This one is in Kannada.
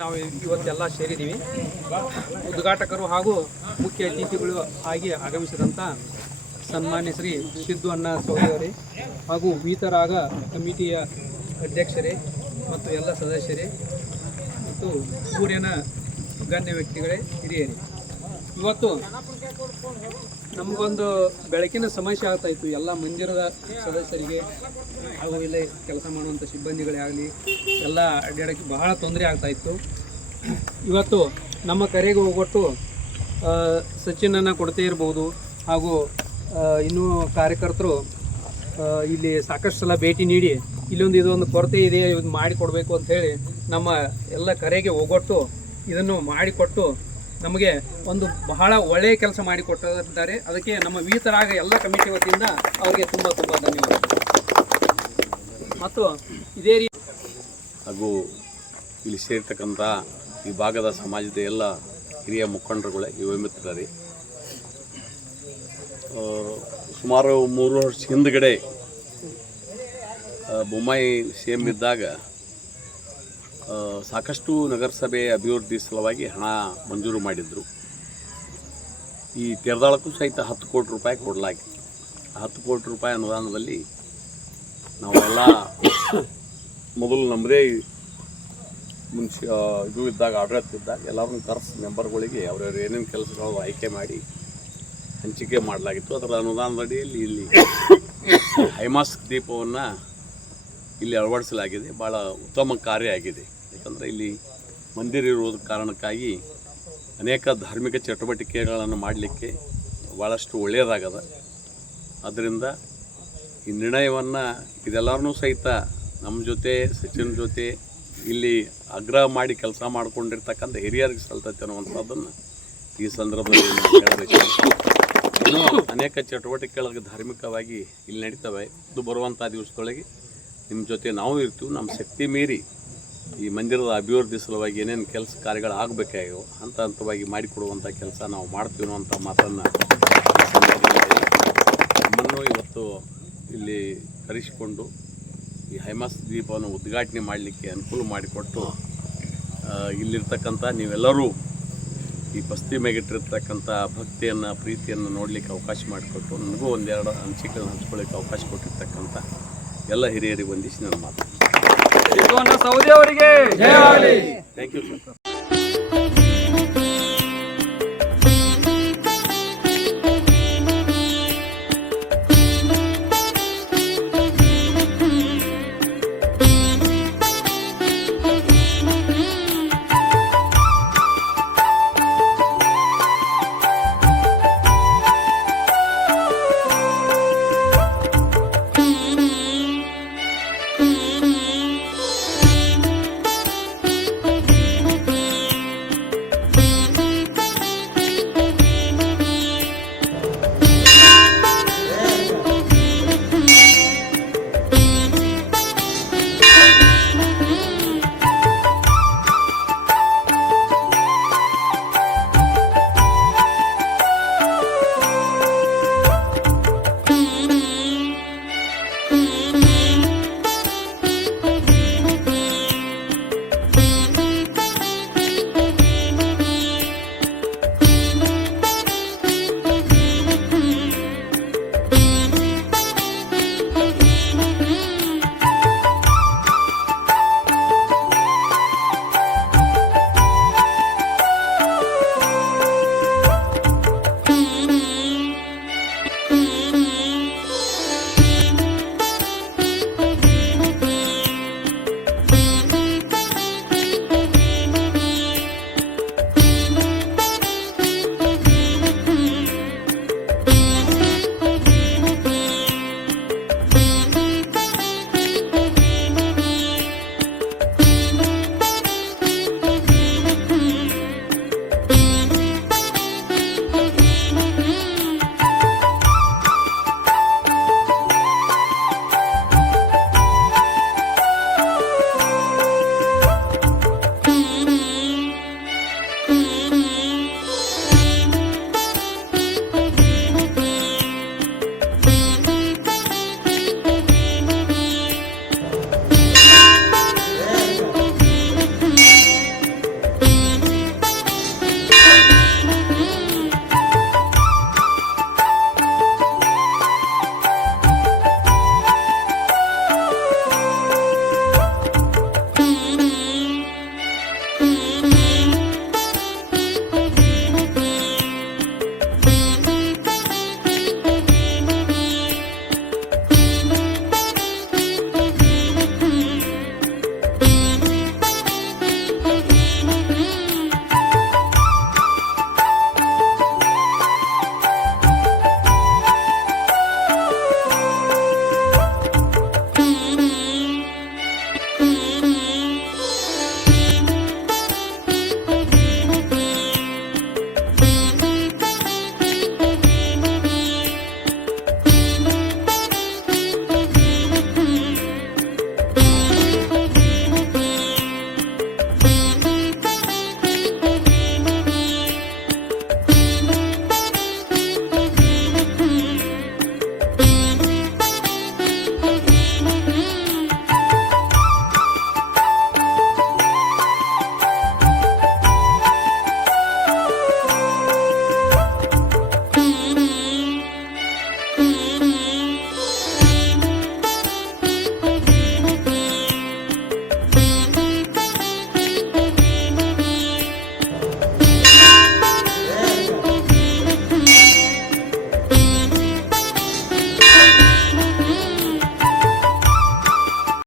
ನಾವು ಇವತ್ತೆಲ್ಲ ಸೇರಿದ್ದೀವಿ. ಉದ್ಘಾಟಕರು ಹಾಗೂ ಮುಖ್ಯ ಅತಿಥಿಗಳು ಆಗಿ ಆಗಮಿಸಿದಂಥ ಸನ್ಮಾನ್ಯ ಶ್ರೀ ಸಿದ್ದು ಅಣ್ಣ ಸಹೋದರಿ ಹಾಗೂ ವೀತರಾಗ ಕಮಿಟಿಯ ಅಧ್ಯಕ್ಷರೇ ಮತ್ತು ಎಲ್ಲ ಸದಸ್ಯರೇ ಮತ್ತು ಊರಿನ ಗಣ್ಯ ವ್ಯಕ್ತಿಗಳೇ, ಹಿರಿಯರೇ. ಇವತ್ತು ನಮಗೊಂದು ಬೆಳಕಿನ ಸಮಸ್ಯೆ ಆಗ್ತಾ ಇತ್ತು. ಎಲ್ಲ ಮಂದಿರದ ಸದಸ್ಯರಿಗೆ ಹಾಗೂ ಇಲ್ಲಿ ಕೆಲಸ ಮಾಡುವಂಥ ಸಿಬ್ಬಂದಿಗಳೇ ಆಗಲಿ ಎಲ್ಲ ಅಡ್ಡಾಡೋಕ್ಕೆ ಬಹಳ ತೊಂದರೆ ಆಗ್ತಾ ಇತ್ತು. ಇವತ್ತು ನಮ್ಮ ಕರೆಗೆ ಹೋಗೊಟ್ಟು ಸಚಿನನ್ನು ಕೊಡ್ತೇ ಇರ್ಬೋದು ಹಾಗೂ ಇನ್ನೂ ಕಾರ್ಯಕರ್ತರು ಇಲ್ಲಿ ಸಾಕಷ್ಟು ಸಲ ಭೇಟಿ ನೀಡಿ ಇಲ್ಲೊಂದು ಇದೊಂದು ಕೊರತೆ ಇದೆ, ಇದು ಮಾಡಿಕೊಡಬೇಕು ಅಂತ ಹೇಳಿ ನಮ್ಮ ಎಲ್ಲ ಕರೆಗೆ ಹೋಗೊಟ್ಟು ಇದನ್ನು ಮಾಡಿಕೊಟ್ಟು ನಮಗೆ ಒಂದು ಬಹಳ ಒಳ್ಳೆಯ ಕೆಲಸ ಮಾಡಿಕೊಟ್ಟಿದ್ದಾರೆ ಅದಕ್ಕೆ ನಮ್ಮ ವೀತರಾಗ ಎಲ್ಲ ಕಮಿಟಿ ವತಿಯಿಂದ ಅವರಿಗೆ ತುಂಬ ತುಂಬ ಧನ್ಯವಾದ. ಮತ್ತು ಇದೇ ರೀತಿ ಹಾಗೂ ಇಲ್ಲಿ ಸೇರಿರ್ತಕ್ಕಂಥ ಈ ಭಾಗದ ಸಮಾಜದ ಎಲ್ಲ ಹಿರಿಯ ಮುಖಂಡರುಗಳೇ, ಯುವ ಮಿತ್ರರೇ. ಸುಮಾರು ಮೂರು ವರ್ಷ ಹಿಂದ್ಗಡೆ ಬೊಮ್ಮಾಯಿ ಸಿ ಎಂ ಇದ್ದಾಗ ಸಾಕಷ್ಟು ನಗರಸಭೆ ಅಭಿವೃದ್ಧಿ ಸಲುವಾಗಿ ಹಣ ಮಂಜೂರು ಮಾಡಿದ್ರು. ಈ ತೆರೆದಾಳಕ್ಕೂ ಸಹಿತ ಹತ್ತು ಕೋಟಿ ರೂಪಾಯಿ ಕೊಡಲಾಗಿತ್ತು. ಹತ್ತು ಕೋಟಿ ರೂಪಾಯಿ ಅನುದಾನದಲ್ಲಿ ನಾವೆಲ್ಲ ಮೊದಲು ನಮ್ಮದೇ ಮುನ್ಸಿ ಇದು ಇದ್ದಾಗ, ಆಡಳಿತ ಇದ್ದಾಗ ಎಲ್ಲರನ್ನೂ ಕರೆಸಿ ಮೆಂಬರ್ಗಳಿಗೆ ಅವ್ರವ್ರು ಏನೇನು ಕೆಲಸಗಳು ಆಯ್ಕೆ ಮಾಡಿ ಹಂಚಿಕೆ ಮಾಡಲಾಗಿತ್ತು. ಅದರ ಅನುದಾನದಡಿಯಲ್ಲಿ ಇಲ್ಲಿ ಹೈಮಾಸ್ಕ್ ದೀಪವನ್ನು ಇಲ್ಲಿ ಅಳವಡಿಸಲಾಗಿದೆ. ಭಾಳ ಉತ್ತಮ ಕಾರ್ಯ ಆಗಿದೆ. ಯಾಕಂದರೆ ಇಲ್ಲಿ ಮಂದಿರ ಇರುವುದು ಕಾರಣಕ್ಕಾಗಿ ಅನೇಕ ಧಾರ್ಮಿಕ ಚಟುವಟಿಕೆಗಳನ್ನು ಮಾಡಲಿಕ್ಕೆ ಭಾಳಷ್ಟು ಒಳ್ಳೆಯದಾಗದ. ಅದರಿಂದ ಈ ನಿರ್ಣಯವನ್ನು ಇದೆಲ್ಲರೂ ಸಹಿತ ನಮ್ಮ ಜೊತೆ, ಸಚಿನ್ ಜೊತೆ ಇಲ್ಲಿ ಆಗ್ರಹ ಮಾಡಿ ಕೆಲಸ ಮಾಡಿಕೊಂಡಿರ್ತಕ್ಕಂಥ ಹಿರಿಯರಿಗೆ ಸಲ್ತೈತೆ ಅನ್ನುವಂಥದ್ದನ್ನು ಈ ಸಂದರ್ಭದಲ್ಲಿ ಹೇಳಬೇಕು. ಇನ್ನೂ ಅನೇಕ ಚಟುವಟಿಕೆಗಳಿಗೆ ಧಾರ್ಮಿಕವಾಗಿ ಇಲ್ಲಿ ನಡೀತವೆ. ಇದು ಬರುವಂಥ ದಿವಸದೊಳಗೆ ನಿಮ್ಮ ಜೊತೆ ನಾವು ಇರ್ತೀವಿ. ನಮ್ಮ ಶಕ್ತಿ ಮೀರಿ ಈ ಮಂದಿರದ ಅಭಿವೃದ್ಧಿ ಸಲುವಾಗಿ ಏನೇನು ಕೆಲಸ ಕಾರ್ಯಗಳು ಆಗಬೇಕಾಗ್ಯವು ಹಂತ ಹಂತವಾಗಿ ಮಾಡಿಕೊಡುವಂಥ ಕೆಲಸ ನಾವು ಮಾಡ್ತೀವಿ ಅನ್ನುವಂಥ ಮಾತನ್ನು ನಮ್ಮನ್ನು ಇವತ್ತು ಇಲ್ಲಿ ಕರೆಸಿಕೊಂಡು ಈ ಹೈಮಾಸ್ ದ್ವೀಪವನ್ನು ಉದ್ಘಾಟನೆ ಮಾಡಲಿಕ್ಕೆ ಅನುಕೂಲ ಮಾಡಿಕೊಟ್ಟು ಇಲ್ಲಿರ್ತಕ್ಕಂಥ ನೀವೆಲ್ಲರೂ ಈ ಬಸ್ತಿ ಮೇಗಿಟ್ಟಿರ್ತಕ್ಕಂಥ ಭಕ್ತಿಯನ್ನು, ಪ್ರೀತಿಯನ್ನು ನೋಡಲಿಕ್ಕೆ ಅವಕಾಶ ಮಾಡಿಕೊಟ್ಟು, ನನಗೂ ಒಂದೆರಡು ಅನಿಸಿಕೆಗಳನ್ನು ಹಂಚ್ಕೊಳ್ಳಿಕ್ಕೆ ಅವಕಾಶ ಕೊಟ್ಟಿರ್ತಕ್ಕಂಥ ಎಲ್ಲ ಹಿರಿಯರಿಗೆ ವಂದಿಸಿ ನನ್ನ ಮಾತು. ಒಂದು ಸೌದಿ ಅವರಿಗೆ. Thank you sir